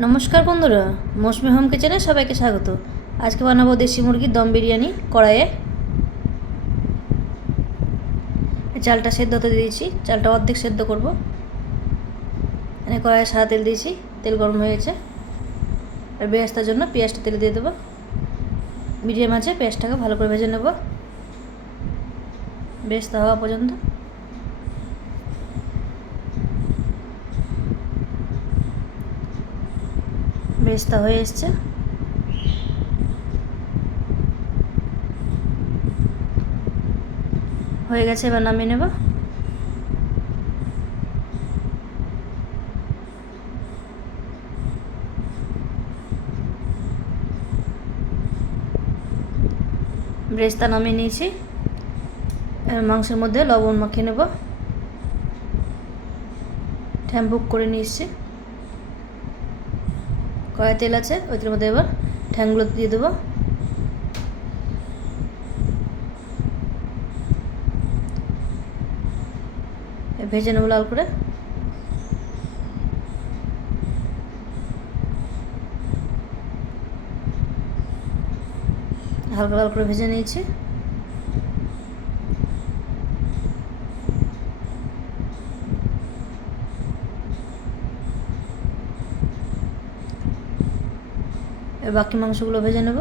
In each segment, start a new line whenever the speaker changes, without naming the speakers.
নমস্কার বন্ধুরা, মৌসুমি হোম কিচেনে সবাইকে স্বাগত। আজকে বানাবো দেশি মুরগির দম বিরিয়ানি কড়াইয়ে। চালটা সেদ্ধ হতে দিয়েছি চালটা অর্ধেক সেদ্ধ করব। এখানে কড়াইয়ে সাদা তেল দিয়েছি, তেল গরম হয়ে গেছে। আর পেঁয়াজটার জন্য পেঁয়াজটা তেলে দিয়ে দেবো। মিডিয়াম আছে পেঁয়াজটাকে ভালো করে ভেজে নেব। বেস্তা হওয়া পর্যন্ত। বেস্তা হয়ে এসছে। হয়ে গেছে, এবার নামিয়ে নেব। ব্রেস্তা নামিয়ে নিয়েছি। মাংসের মধ্যে লবণ মাখিয়ে নেব। ঠ্যাম্পুক করে নিয়ে এসছি। কড়াই তেল আছে, ওইটার মধ্যে এবার ঠ্যাংগুলো দিয়ে দেবো। ভেজে নেব লাল করে। হালকা লাল করে ভেজে নিয়েছি। এবার বাকি মাংসগুলো ভেজে নেব।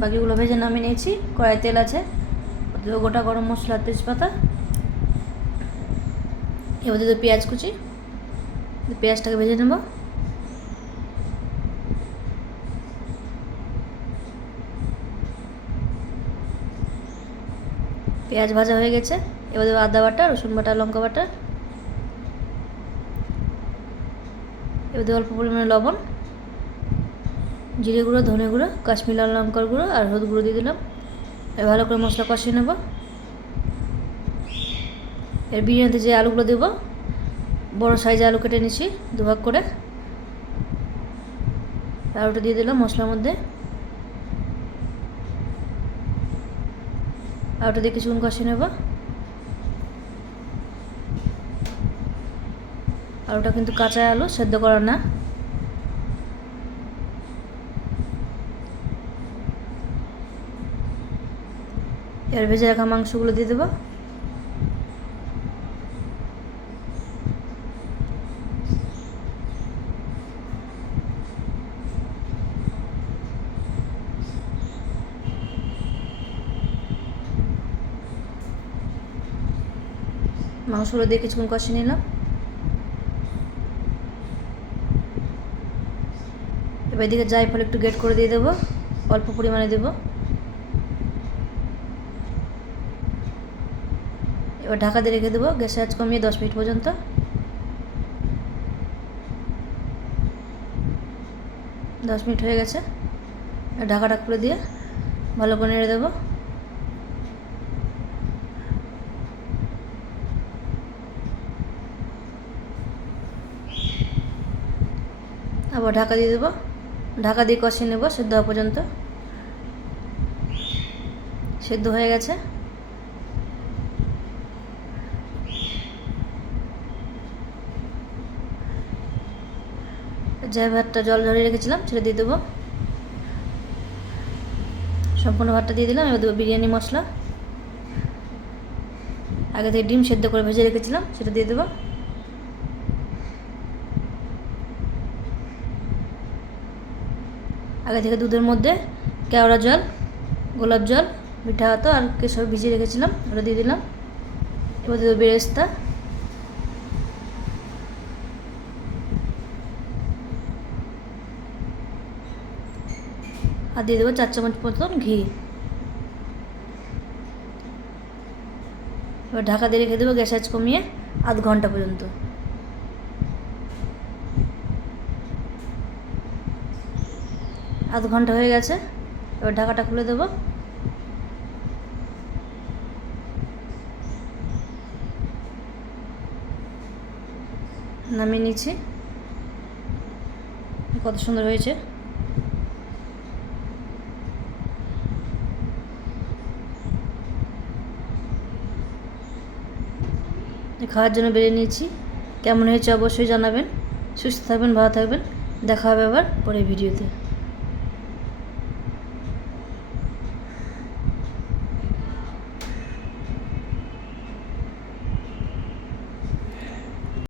বাকিগুলো ভেজে নামিয়ে নিয়েছি। কড়াই তেল আছে। গোটা গরম মশলা, তেজপাতা এবার দেবো পেঁয়াজ কুচি, পেঁয়াজটাকে ভেজে নেব। পেঁয়াজ ভাজা হয়ে গেছে এবার দেবো আদা বাটা, রসুন বাটা, লঙ্কা বাটা এবার দেবো অল্প পরিমাণে লবণ, জিরে গুঁড়ো, ধনে গুঁড়ো, কাশ্মীর লাল লঙ্কার গুঁড়ো আর হলুদ গুঁড়ো দিয়ে দিলাম। ভালো করে মশলা কষিয়ে নেব। এর বিরিয়ানিতে যে আলুগুলো দেবো, বড় সাইজে আলু কেটে নিচ্ছি দুভাগ করে। আলুটা দিয়ে দিলাম মশলার মধ্যে। আলুটা দিয়ে কিছুক্ষণ কষিয়ে নেব। আলুটা কিন্তু কাঁচা আলু, সেদ্ধ করার না। এবার ভেজে রাখা মাংসগুলো দিয়ে দেবো। মাংসগুলো দিয়ে কিছুক্ষণ কষিয়ে নিলাম। এবার এদিকে যাই ফলে একটু গেট করে দিয়ে দেবো, অল্প পরিমাণে দেবো। এবার ঢাকা দিয়ে রেখে দেবো। গ্যাসের আঁচ কমিয়ে দশ মিনিট পর্যন্ত। দশ মিনিট হয়ে গেছে। ঢাকাটা খুলে দিয়ে ভালো করে নেড়ে দেবো। আবার ঢাকা দিয়ে দেবো। ঢাকা দিয়ে কষিয়ে নেব সেদ্ধ হওয়া পর্যন্ত। সেদ্ধ হয়ে গেছে। যে ভাতটা জল ঝরিয়ে রেখেছিলাম সেটা দিয়ে দেবো। সম্পূর্ণ ভাতটা দিয়ে দিলাম, এবার দেবো বিরিয়ানি মশলা। আগে থেকে ডিম সেদ্ধ করে ভেজে রেখেছিলাম, সেটা দিয়ে দেবো। আগে থেকে দুধের মধ্যে কেওড়া জল, গোলাপ জল, মিঠা হাতো আর কেসব ভিজিয়ে রেখেছিলাম, ওটা দিয়ে দিলাম। এবার দেবো বেরেস্তা। আর দিয়ে দেবো চার চামচ মতন ঘি এবার ঢাকা দিয়ে রেখে দেবো গ্যাস আজ কমিয়ে আধ ঘণ্টা পর্যন্ত আধ ঘণ্টা হয়ে গেছে এবার ঢাকাটা খুলে দেবো নামিয়ে নিচ্ছি কত সুন্দর হয়েছে খাওয়ার জন্য বেরিয়ে নিয়েছি। কেমন হয়েছে অবশ্যই জানাবেন। সুস্থ থাকবেন, ভালো থাকবেন। দেখা হবে আবার পরে ভিডিওতে।